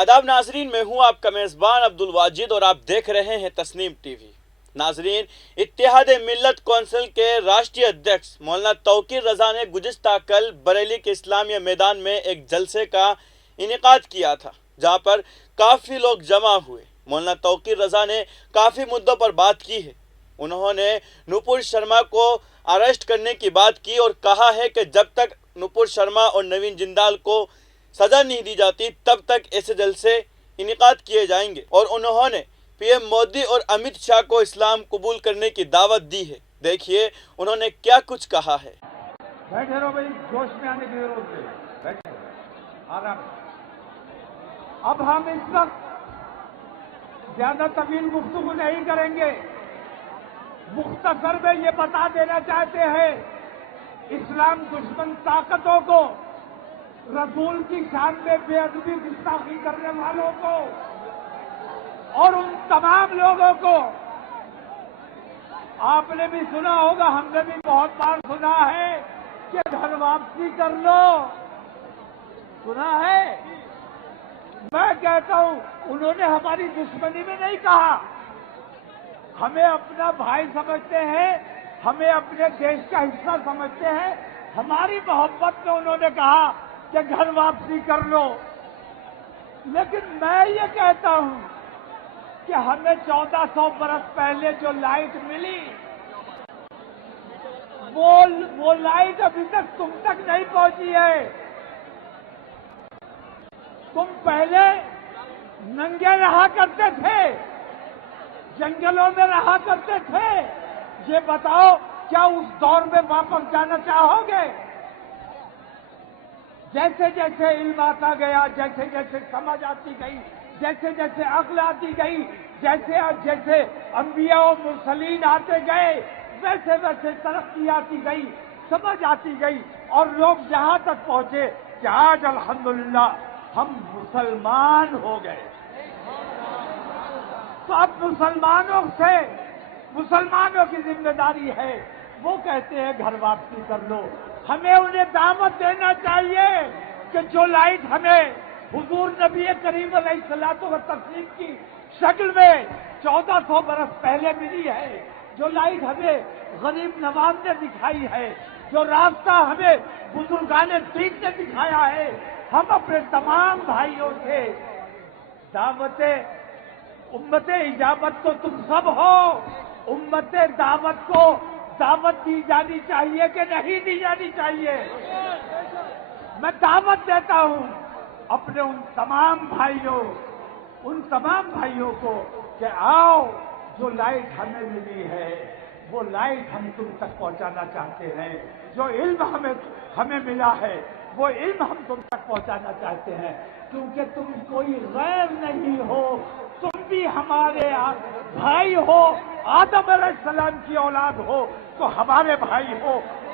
आदाब नाजरीन, मैं हूं आपका मेज़बान अब्दुल वाजिद और आप देख रहे हैं तस्नीम टीवी। नाजरीन, इत्तेहाद मिल्लत कौंसिल के राष्ट्रीय अध्यक्ष मौलाना तौकीर रज़ा ने गुज़िश्ता कल बरेली के इस्लामिया मैदान में एक जलसे का इनेकाद किया था, जहां पर काफ़ी लोग जमा हुए। मौलाना तौकीर रज़ा ने काफ़ी मुद्दों पर बात की है। उन्होंने नुपुर शर्मा को अरेस्ट करने की बात की और कहा है कि जब तक नुपुर शर्मा और नवीन जिंदाल को सज़ा नहीं दी जाती तब तक ऐसे जलसे इनेकाद किए जाएंगे। और उन्होंने पीएम मोदी और अमित शाह को इस्लाम कबूल करने की दावत दी है। देखिए उन्होंने क्या कुछ कहा है। बैठे रहो भाई, जोश में आने की जरूरत नहीं, बैठे आराम। अब हम इस वक्त ज्यादा तवील गुफ्तगू नहीं करेंगे। मुख्तसर में ये बता देना चाहते हैं इस्लाम दुश्मन ताकतों को, रसूल की शान में बेअदबी गुस्ताखी करने वालों को और उन तमाम लोगों को। आपने भी सुना होगा, हमने भी बहुत बार सुना है कि घर वापसी कर लो, सुना है। मैं कहता हूं उन्होंने हमारी दुश्मनी में नहीं कहा, हमें अपना भाई समझते हैं, हमें अपने देश का हिस्सा समझते हैं। हमारी मोहब्बत में उन्होंने कहा कि घर वापसी कर लो। लेकिन मैं ये कहता हूं कि हमें 1400 बरस पहले जो लाइट मिली, वो लाइट अभी तक तुम तक नहीं पहुंची है। तुम पहले नंगे रहा करते थे, जंगलों में रहा करते थे। ये बताओ, क्या उस दौर में वापस जाना चाहोगे? जैसे जैसे इल्म आता गया, जैसे जैसे समझ आती गई, जैसे जैसे अक्ल आती गई, जैसे जैसे अंबिया और मुरसलीन आते गए, वैसे वैसे तरक्की आती गई, समझ आती गई, और लोग जहां तक पहुंचे कि आज अल्हम्दुलिल्लाह हम मुसलमान हो गए। तो अब मुसलमानों की जिम्मेदारी है, वो कहते हैं घर वापसी कर लो। हमें उन्हें दावत देना चाहिए कि जो लाइट हमें हुजूर नबी करीम अलैहिस्सलातु व तस्लीम की शक्ल में 1400 बरस पहले मिली है, जो लाइट हमें गरीब नवाज ने दिखाई है, जो रास्ता हमें बुजुर्गाने दीन ने दिखाया है, हम अपने तमाम भाइयों से दावते उम्मते इजाबत तो तुम सब हो, उम्मते दावत को दावत दी जानी चाहिए कि नहीं दी जानी चाहिए? मैं दावत देता हूं अपने उन तमाम भाइयों को कि आओ, जो लाइट हमें मिली है वो लाइट हम तुम तक पहुंचाना चाहते हैं। जो इल्म हमें मिला है वो इल्म हम तुम तक पहुंचाना चाहते हैं, क्योंकि तुम कोई गैर नहीं हो, तुम भी हमारे भाई हो। आदम अलैहिस्सलाम की औलाद हो तो हमारे भाई हो।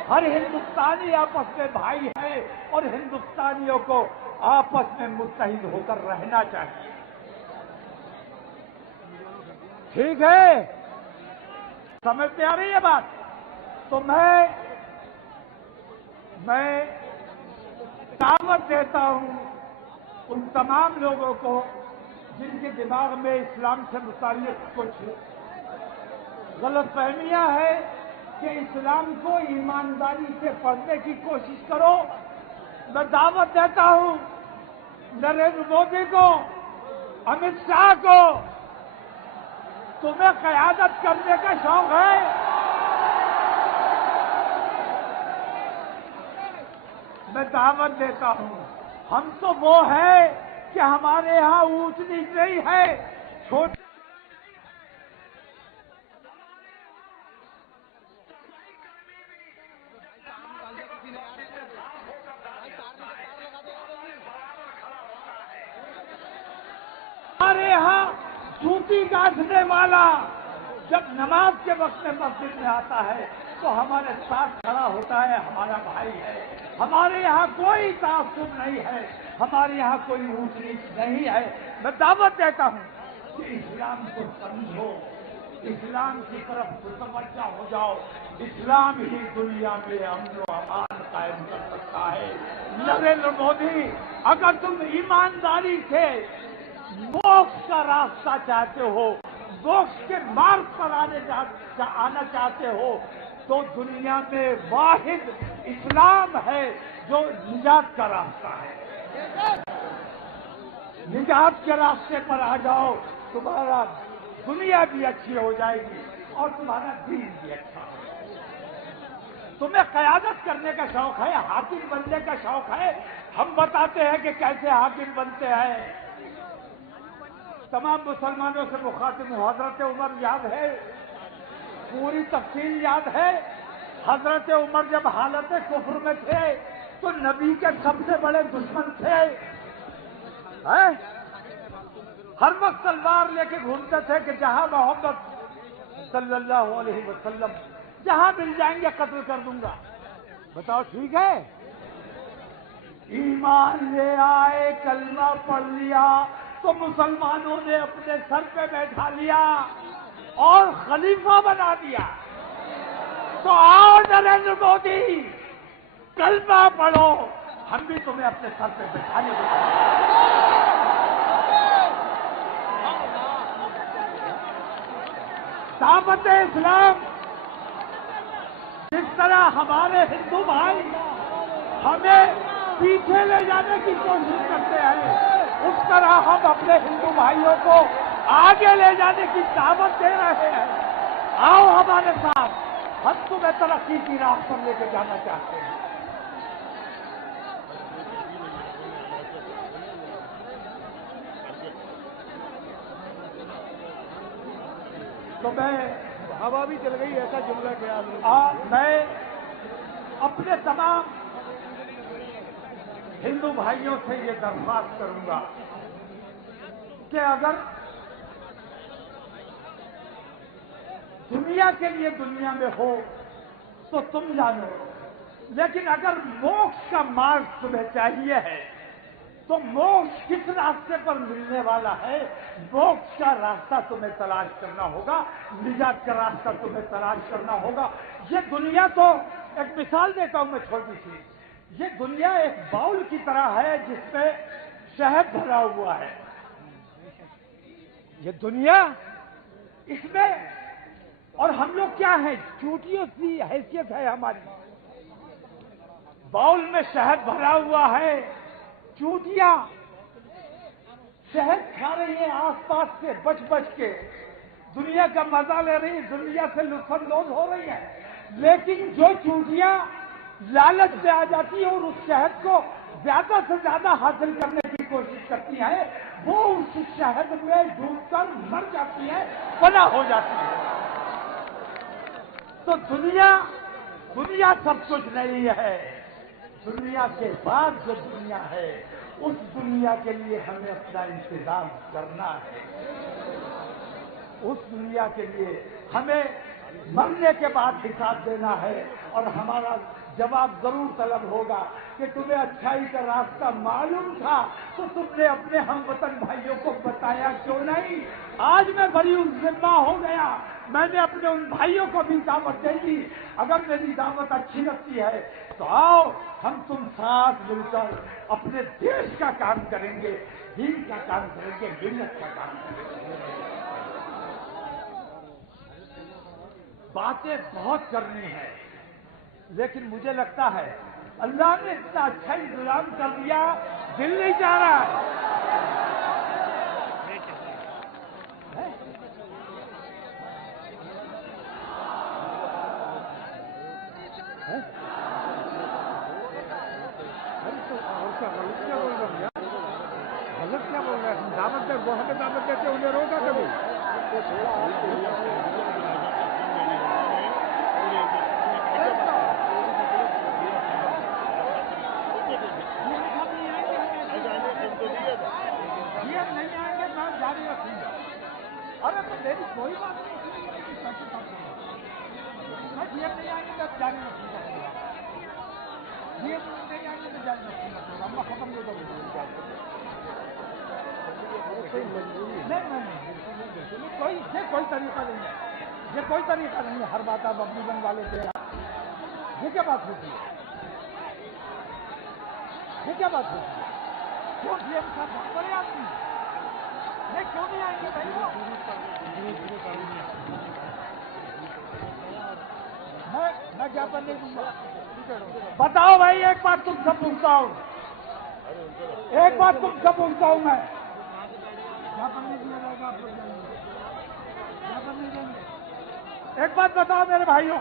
हर हिंदुस्तानी आपस में भाई है और हिंदुस्तानियों को आपस में मुत्तहिद होकर रहना चाहिए। ठीक है, समझ में आ रही है बात? तो मैं दावत देता हूं उन तमाम लोगों को जिनके दिमाग में इस्लाम से मुताल्लिक कुछ गलतफहमियां है कि इस्लाम को ईमानदारी से पढ़ने की कोशिश करो। मैं दावत देता हूं नरेंद्र मोदी को, अमित शाह को, तुम्हें क़यादत करने का शौक है? मैं दावत देता हूं, हम तो वो है कि हमारे यहां ऊंच नीच नहीं है, छोटे हमारे यहाँ जूती गांठने वाला जब नमाज के वक्त में मस्जिद में आता है तो हमारे साथ खड़ा होता है, हमारा भाई है। हमारे यहाँ कोई तासुब नहीं है, हमारे यहाँ कोई ऊंच नीच नहीं है। मैं दावत देता हूँ कि इस्लाम को समझो, इस्लाम की तरफ मुतवज्जा हो जाओ। इस्लाम ही दुनिया में अमन व अमान कायम कर सकता है। नरेंद्र मोदी, अगर तुम ईमानदारी से मोक्ष का रास्ता चाहते हो, मोक्ष के मार्ग पर आना चाहते हो, तो दुनिया में वाहिद इस्लाम है जो निजात का रास्ता है। निजात के रास्ते पर आ जाओ, तुम्हारा दुनिया भी अच्छी हो जाएगी और तुम्हारा दीन भी अच्छा हो जाएगा। तुम्हें क़यादत करने का शौक है, हाकिम बनने का शौक है, हम बताते हैं कि कैसे हाकिम बनते हैं। तमाम मुसलमानों से मुखातिब हूं, हजरत उमर याद है, पूरी तफसील याद है। हजरत उमर जब हालत कुफ्र में थे तो नबी के सबसे बड़े दुश्मन थे, हैं? हर वक्त तलवार लेके घूमते थे कि जहां मोहम्मद सल्लल्लाहु अलैहि वसल्लम जहां मिल जाएंगे कत्ल कर दूंगा। बताओ ठीक है? ईमान ले आए, कलमा पढ़ लिया तो मुसलमानों ने अपने सर पे बैठा लिया और खलीफा बना दिया। तो आओ नरेंद्र मोदी, कलमा पढ़ो, हम भी तुम्हें अपने सर पे बैठाने देंगे। दावत इस्लाम जिस तरह हमारे हिंदू भाई हमें पीछे ले जाने की कोशिश करते हैं, उस तरह हम अपने हिंदू भाइयों को आगे ले जाने की दावत दे रहे हैं। आओ हमारे साथ, हम तुम्हें तरक्की की राह पर लेके जाना चाहते हैं। तो मैं हवा भी चल गई, ऐसा जुमला क्या? मैं अपने तमाम हिंदू भाइयों से ये दरख्वास्त करूंगा कि अगर दुनिया के लिए दुनिया में हो तो तुम जानो, लेकिन अगर मोक्ष का मार्ग तुम्हें चाहिए है तो मोक्ष किस रास्ते पर मिलने वाला है, मोक्ष का रास्ता तुम्हें तलाश करना होगा, निजात का रास्ता तुम्हें तलाश करना होगा। ये दुनिया तो, एक मिसाल देता हूं मैं छोटी सी, ये दुनिया एक बाउल की तरह है जिसमें शहद भरा हुआ है। ये दुनिया, इसमें, और हम लोग क्या हैं, चूटियों की हैसियत है हमारी। बाउल में शहद भरा हुआ है, चूटियां शहद खा रही हैं आसपास से बच बच के, दुनिया का मजा ले रही, दुनिया से लुत्फानंदोज हो रही है। लेकिन जो चूटियां लालच में आ जाती है और उस शहद को ज्यादा से ज्यादा हासिल करने की कोशिश करती है, वो उस शहद में डूबकर मर जाती है, फना हो जाती है। तो दुनिया सब कुछ नहीं है। दुनिया के बाद जो दुनिया है, उस दुनिया के लिए हमें अपना इंतजाम करना है। उस दुनिया के लिए हमें मरने के बाद हिसाब देना है, और हमारा जवाब जरूर तलब होगा कि तुम्हें अच्छाई का रास्ता मालूम था तो तुमने अपने हमवतन भाइयों को बताया क्यों नहीं। आज मैं बड़ी जिम्मा हो गया, मैंने अपने उन भाइयों को भी दावत दे दी। अगर मेरी दावत अच्छी लगती है तो आओ, हम तुम साथ मिलकर अपने देश का काम करेंगे, दीन का काम करेंगे, मिल्लत का काम करेंगे। बातें बहुत करनी है, लेकिन मुझे लगता है अल्लाह ने इतना अच्छा इंतजाम कर दिया, दिल नहीं चाह रहा है। गलत क्या बोल रहे हैं? दावत दे, वो हमें दावत देते, उन्हें रोका कभी? नहीं आएंगे मैं जारी रखूंगा। अरे तो मेरी कोई बात नहीं, मैं जीएम नहीं आएंगे मैं जारी रखूंगा। जीएम नहीं आएंगे तो जारी रखूंगा। अम्मा खत्म नहीं करूंगा। नहीं, कोई तरीका नहीं है, ये कोई तरीका नहीं है। हर बात आप अपनी बन वाले से, ये क्या बात होती है? ये क्या बात होती है? क्यों जीएम साहब बड़े आदमी, क्यों नहीं आएंगे भाई वो? मैं ज्ञापन नहीं दूंगा। बताओ भाई, एक बात तुमसे पूछता हूँ, एक बात तुमसे पूछता हूँ मैं, ज्ञापन नहीं दिया जाएगा आपको? ज्ञापन नहीं देंगे? एक बात बताओ मेरे भाइयों,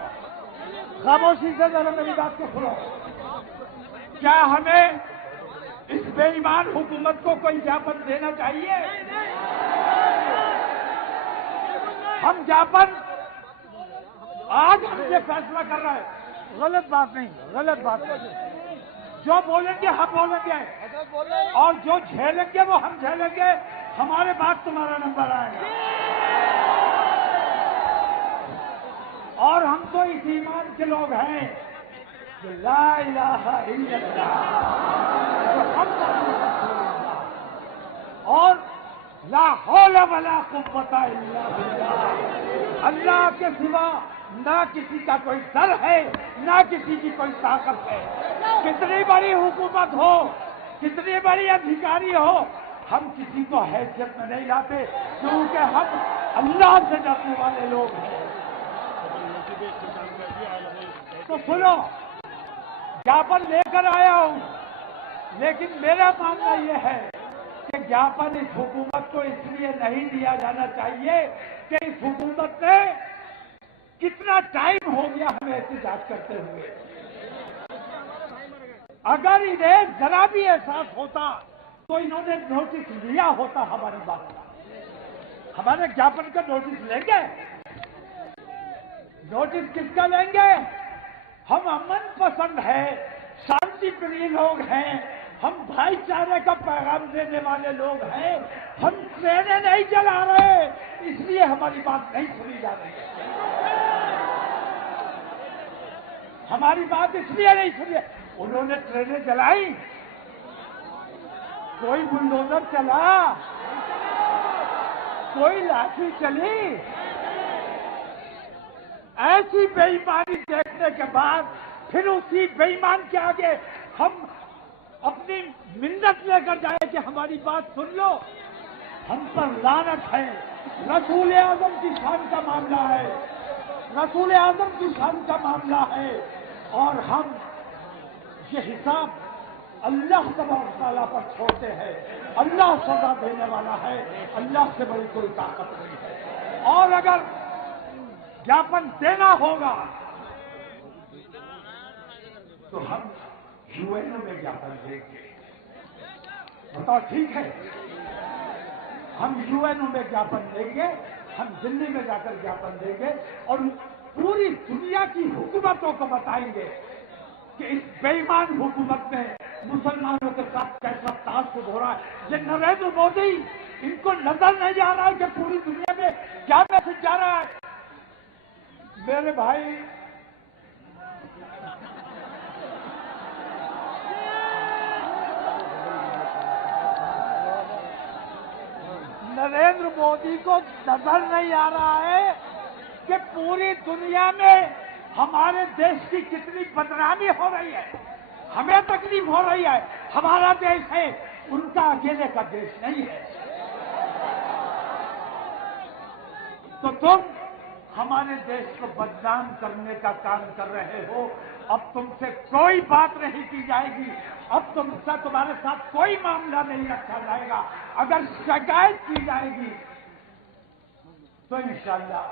खामोशी से जरा मेरी बात को सुनो। क्या हमें इस बेईमान हुकूमत को कोई ज्ञापन देना चाहिए? हम ज्ञापन आज हमसे फैसला कर रहे हैं। गलत बात नहीं, गलत बात नहीं। जो बोलेंगे हम बोलेंगे, और जो झेलेंगे वो हम झेलेंगे। हमारे बाद तुम्हारा नंबर आएगा। और हम तो इस ईमान के लोग हैं कि ला इलाहा इल्लल्लाह और ला हौला वला कुव्वता इल्ला बिल्लाह। अल्लाह के सिवा ना किसी का कोई डर है, ना किसी की कोई ताकत है। कितनी बड़ी हुकूमत हो, कितनी बड़ी अधिकारी हो, हम किसी को हैसियत में नहीं लाते, क्योंकि हम अल्लाह से डरने वाले लोग हैं। तो सुनो, ज्ञापन लेकर आया हूं, लेकिन मेरा मानना यह है कि ज्ञापन इस हुकूमत को इसलिए नहीं दिया जाना चाहिए कि इस हुकूमत ने कितना टाइम हो गया हमें एहतजाज करते हुए। अगर इन्हें जरा भी एहसास होता तो इन्होंने नोटिस लिया होता हमारी बात का। हमारे ज्ञापन का नोटिस लेंगे? नोटिस किसका लेंगे? हम अमन पसंद है, शांति प्रिय लोग हैं, हम भाईचारे का पैगाम देने वाले लोग हैं। हम ट्रेनें नहीं चला रहे, इसलिए हमारी बात नहीं सुनी जा रही है। हमारी बात इसलिए नहीं सुनी। उन्होंने ट्रेनें चलाई, कोई बुलडोजर चला, कोई लाठी चली। ऐसी बेईमानी देखने के बाद फिर उसी बेईमान के आगे हम अपनी मिन्नत लेकर जाए कि हमारी बात सुन लो। हम पर लानत है। रसूल आजम की शान का मामला है, रसूल आजम की शान का मामला है, और हम ये हिसाब अल्लाह तबारक तआला पर छोड़ते हैं। अल्लाह सजा देने वाला है, अल्लाह से बड़ी कोई ताकत नहीं है। और अगर ज्ञापन देना होगा तो हम यूएनओ में ज्ञापन देंगे। बताओ ठीक है? हम यूएनओ में ज्ञापन देंगे, हम दिल्ली में जाकर ज्ञापन देंगे और पूरी दुनिया की हुकूमतों को बताएंगे कि इस बेईमान हुकूमत ने मुसलमानों के साथ कैसा तासुब हो रहा है। ये नरेंद्र मोदी, इनको नजर नहीं आ रहा है कि पूरी दुनिया में क्या मैसेज जा रहा है। मेरे भाई, नरेंद्र मोदी को नजर नहीं आ रहा है कि पूरी दुनिया में हमारे देश की कितनी बदनामी हो रही है। हमें तकलीफ हो रही है। हमारा देश है, उनका अकेले का देश नहीं है। तो तुम हमारे देश को बदनाम करने का काम कर रहे हो। अब तुमसे कोई बात नहीं की जाएगी, अब तुमसे तुम्हारे साथ कोई मामला नहीं रखा जाएगा। अगर शिकायत की जाएगी तो इंशाअल्लाह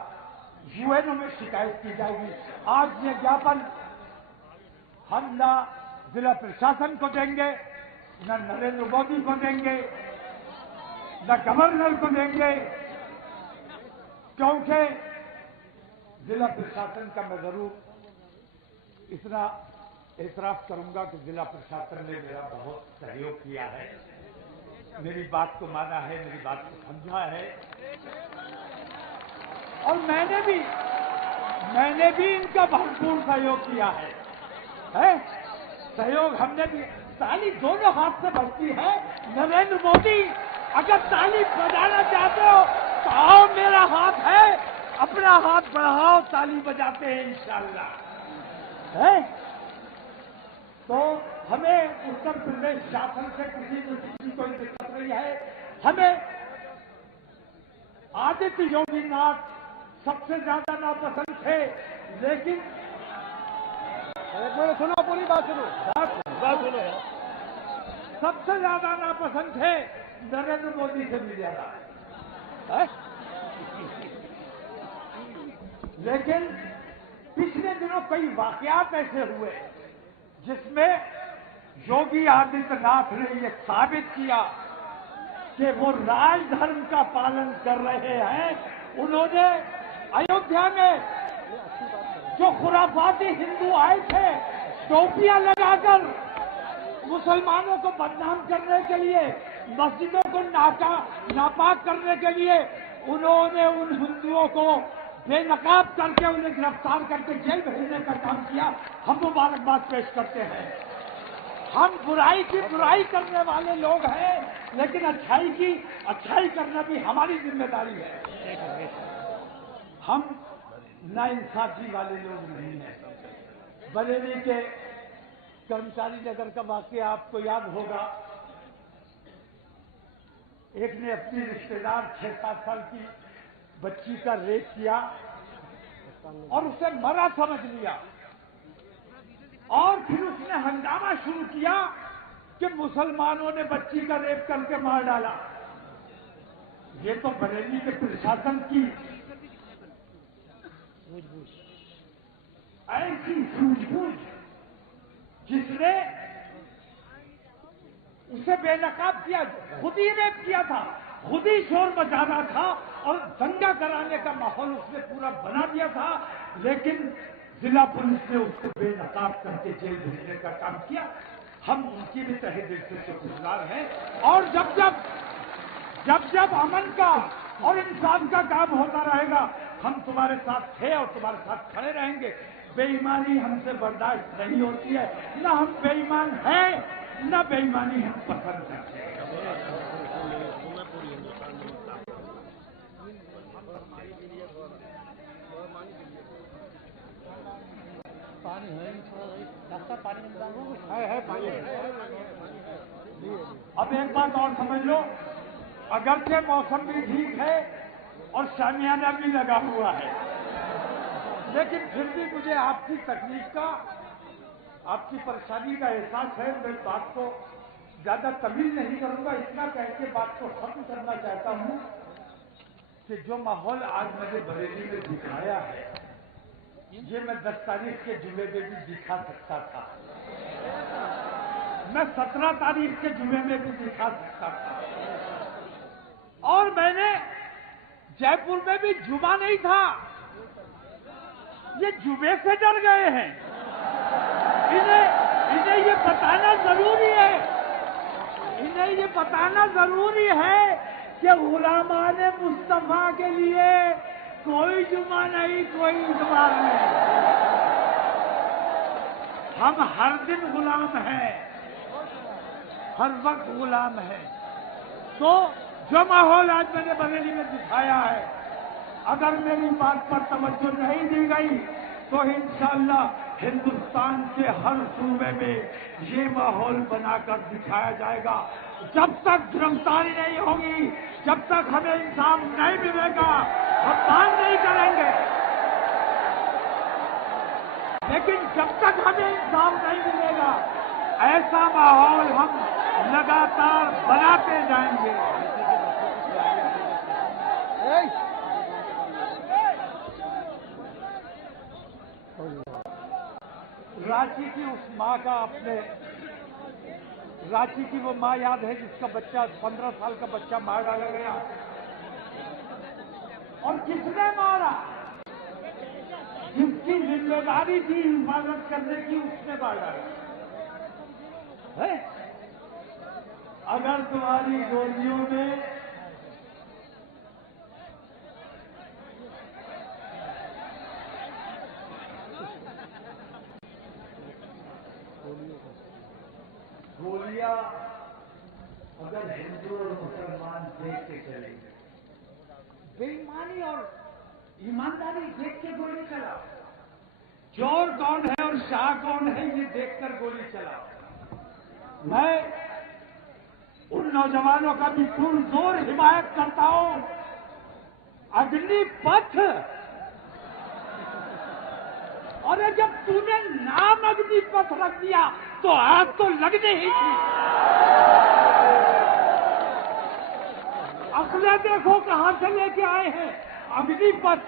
यूएनओ में शिकायत की जाएगी। आज ये ज्ञापन हम न जिला प्रशासन को देंगे, न नरेंद्र मोदी को देंगे, न गवर्नर को देंगे, क्योंकि जिला प्रशासन का मैं जरूर इतना एतराफ करूंगा कि जिला प्रशासन ने मेरा बहुत सहयोग किया है, मेरी बात को माना है, मेरी बात को समझा है। और मैंने भी इनका भरपूर सहयोग किया है? सहयोग हमने भी। ताली दोनों हाथ से बजती है। नरेंद्र मोदी, अगर ताली बजाना चाहते हो तो आओ, मेरा हाथ है, अपना हाथ बढ़ाओ, ताली बजाते हैं इंशाअल्लाह। तो हमें उत्तर प्रदेश शासन से किसी न किसी कोई दिक्कत नहीं है। हमें आदित्य योगीनाथ सबसे ज्यादा नापसंद थे, लेकिन एक मिनट सुनो, पूरी बात सुनो। बात सुनो यार। सबसे ज्यादा नापसंद थे नरेंद्र मोदी से भी ज्यादा। हैं? लेकिन पिछले दिनों कई वाकयात ऐसे हुए जिसमें योगी आदित्यनाथ ने ये साबित किया कि वो राजधर्म का पालन कर रहे हैं। उन्होंने अयोध्या में जो खुराफाती हिंदू आए थे, टोपियां लगाकर मुसलमानों को बदनाम करने के लिए, मस्जिदों को नापाक करने के लिए, उन्होंने उन हिंदुओं को बेनकाब करके उन्हें गिरफ्तार करके जेल भेजने का काम किया। हम मुबारकबाद पेश करते हैं। हम बुराई की बुराई करने वाले लोग हैं, लेकिन अच्छाई की अच्छाई करना भी हमारी जिम्मेदारी है। हम नाइंसाफी वाले लोग नहीं हैं। बरेली के कर्मचारी नगर का वाकया आपको याद होगा। एक ने अपनी रिश्तेदार 6-7 साल की बच्ची का रेप किया और उसे मरा समझ लिया, और फिर उसने हंगामा शुरू किया कि मुसलमानों ने बच्ची का रेप करके मार डाला। ये तो बरेली के प्रशासन की ऐसी सूझबूझ जिसने उसे बेनकाब किया, खुद ही रेप किया था, खुद ही शोर मचाना था और दंगा कराने का माहौल उसने पूरा बना दिया था, लेकिन जिला पुलिस ने उसको बेनकाब करके जेल भेजने का काम किया। हम उनकी भी तहे दिल से शुक्रगुजार हैं। और जब जब अमन का और इंसाफ का काम होता रहेगा, हम तुम्हारे साथ थे और तुम्हारे साथ खड़े रहेंगे। बेईमानी हमसे बर्दाश्त नहीं होती है, न हम बेईमान हैं, न बेईमानी हम पसंद करते हैं। पानी है, रास्ता पानी है पानी। अब एक बात और समझ लो, अगरचे मौसम भी ठीक है और शामियाना भी लगा हुआ है, लेकिन फिर भी मुझे आपकी तकलीफ का, आपकी परेशानी का एहसास है। मैं बात को ज्यादा तमीज नहीं करूंगा, इतना कह के बात को खत्म करना चाहता हूं कि जो माहौल आज मुझे बरेली में दिखाया है, ये मैं 10 तारीख के जुमे में भी दिखा सकता था, मैं 17 तारीख के जुमे में भी दिखा सकता था, और मैंने जयपुर में भी जुमा नहीं था। ये जुमे से डर गए हैं। इन्हें ये बताना जरूरी है, इन्हें ये बताना जरूरी है कि गुलामाने मुस्तफा के लिए कोई जुमा नहीं, कोई इतवार नहीं। हम हर दिन गुलाम हैं, हर वक्त गुलाम हैं। तो जो माहौल आज मैंने बरेली में दिखाया है, अगर मेरी बात पर तवज्जो नहीं दी गई तो इंशाअल्लाह हिंदुस्तान के हर सूबे में ये माहौल बनाकर दिखाया जाएगा। जब तक गिरफ्तारी नहीं होगी, जब तक हमें इंसाफ नहीं मिलेगा, हम बात नहीं करेंगे। लेकिन जब तक हमें इंसाफ नहीं मिलेगा, ऐसा माहौल हम लगातार बनाते जाएंगे। रांची की उस माँ का, अपने रांची की वो माँ याद है जिसका बच्चा 15 साल का बच्चा मार डाला गया, और किसने मारा? जिसकी जिम्मेदारी थी हिफाजत करने की, उसने मार डाला है। अगर तुम्हारी गोलियों में गोलियां, अगर हिंदू और मुसलमान देख के चलेंगे, बेईमानी और ईमानदारी देख के गोली चलाओ। चोर कौन है और शाह कौन है ये देखकर गोली चलाओ। मैं उन नौजवानों का भी पुरजोर हिमायत करता हूं अग्निपथ। अरे जब तूने नाम अग्निपथ रख दिया तो आग तो लगनी ही थी। अगले देखो कहां से लेके आए हैं अग्निपथ।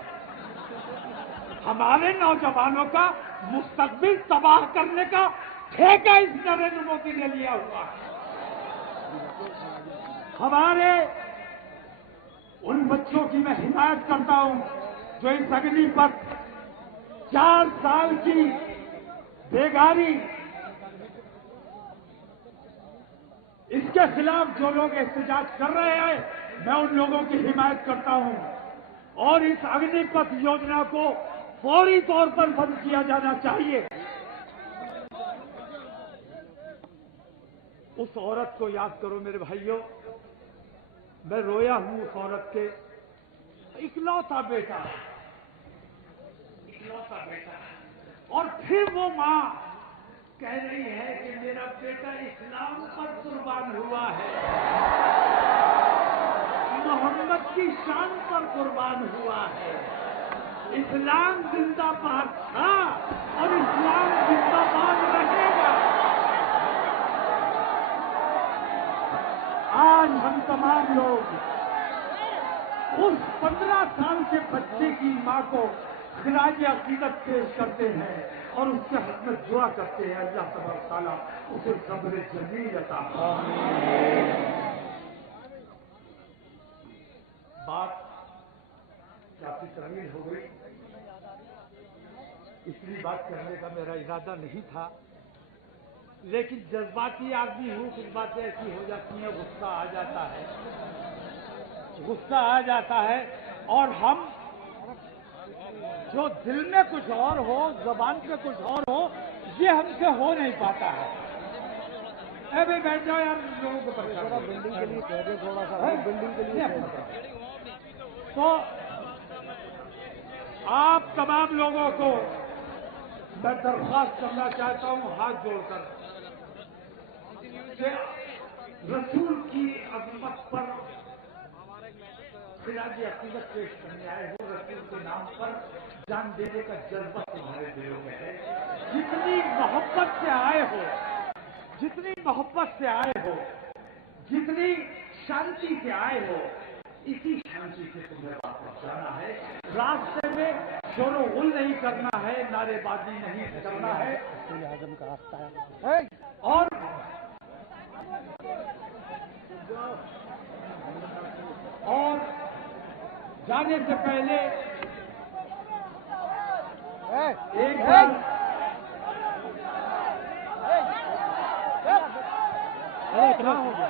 हमारे नौजवानों का मुस्तकबिल तबाह करने का ठेका इस नरेंद्र मोदी ने लिया हुआ है। हमारे उन बच्चों की मैं हिदायत करता हूं जो इस अग्निपथ 4 साल की बेगारी, इसके खिलाफ जो लोग एहतजाज कर रहे हैं, मैं उन लोगों की हिमायत करता हूं और इस अग्निपथ योजना को फौरी तौर पर बंद किया जाना चाहिए। उस औरत को याद करो मेरे भाइयों, मैं रोया हूं उस औरत के इकलौता बेटा, और फिर वो मां कह रही है कि मेरा बेटा इस्लाम पर कुर्बान हुआ है, मोहम्मद की शान पर कुर्बान हुआ है। इस्लाम जिंदाबाद था और इस्लाम जिंदाबाद रहेगा। आज हम तमाम लोग उस 15 साल के बच्चे की मां को खिराज अकीदत पेश करते हैं और उसके हक में दुआ करते हैं अल्लाह तबारक तआला उसे सब्र जमील अता फरमाए। बात काफी तवील हो गई, इसलिए बात करने का मेरा इरादा नहीं था, लेकिन जज्बाती आदमी हूं, कुछ बातें ऐसी हो जाती हैं, गुस्सा आ जाता है और हम जो दिल में कुछ और हो, जबान पे कुछ और हो, ये हमसे हो नहीं पाता है। अरे बैठ जाओ यार, लोगों को बिल्डिंग के लिए कह दे, थोड़ा सा बिल्डिंग के लिए तो आप तमाम लोगों को मैं दरख्वास्त करना चाहता हूं हाथ जोड़कर कि रसूल की अजमत पर खिराज अकीदत पेश करने आए हो, रसूल के नाम पर जान देने का जज्बा तुम्हारे दिलों में है। जितनी मोहब्बत से आए हो, जितनी शांति से आए हो, इसी शांति से तुम्हें वापस जाना है। रास्ते में शोरो गुल नहीं करना है, नारेबाजी नहीं करना है। आजम का रास्ता है और जाने से पहले एक बार क्या हो गया?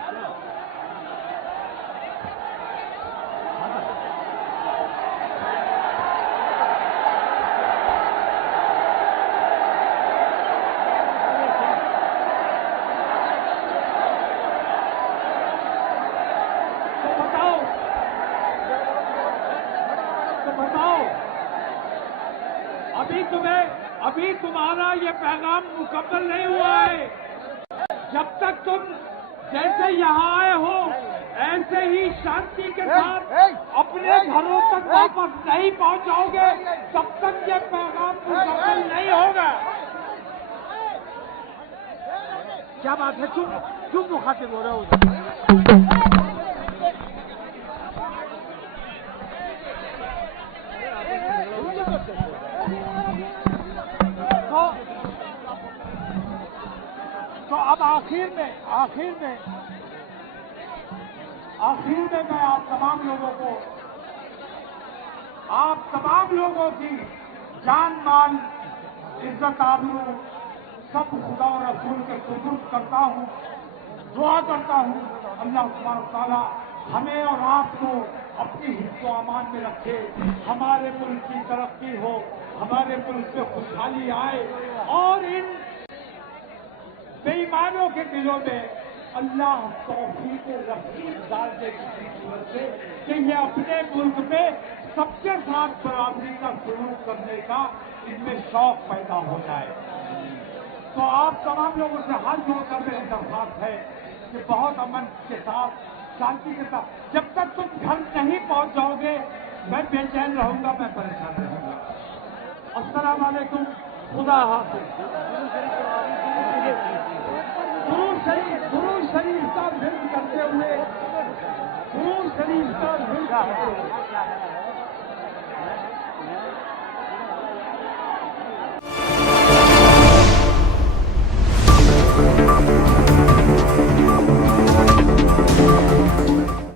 अभी तुम्हारा ये पैगाम मुकम्मल नहीं हुआ है। जब तक तुम जैसे यहाँ आए हो ऐसे ही शांति के साथ अपने घरों तक वापस नहीं पहुँचाओगे, तब तक ये पैगाम मुकम्मल नहीं होगा। क्या बात है? चुप मुखातिब हो रहे हो। तो अब आखिर में मैं आप तमाम लोगों की जान माल इज्जत आबरू सब खुदा और रसूल के सुपुर्द करता हूँ, दुआ करता हूँ अल्लाह सुब्हानहू तआला हमें और आपको अपनी हिफ्ज़ो अमान में रखे, हमारे मुल्क की तरक्की हो, हमारे मुल्क में खुशहाली आए और इन बेईमानों के दिलों में अल्लाह तौफीक रहीम डाल दे किसी सूरत से कि ये अपने मुल्क में सबके साथ बराबरी का सलूक करने का इनमें शौक पैदा हो जाए। तो आप तमाम लोगों से हाथ जोड़कर मेरी दरख्वास्त है कि बहुत अमन के साथ, शांति के साथ, जब तक तुम घर नहीं पहुंच जाओगे میں بے چین رہوں گا، میں پریشان رہوں گا۔ السلام علیکم، خدا حافظ۔ درود شریف کا ذکر کرتے ہوئے، درود شریف کا ذکر کرتے ہوئے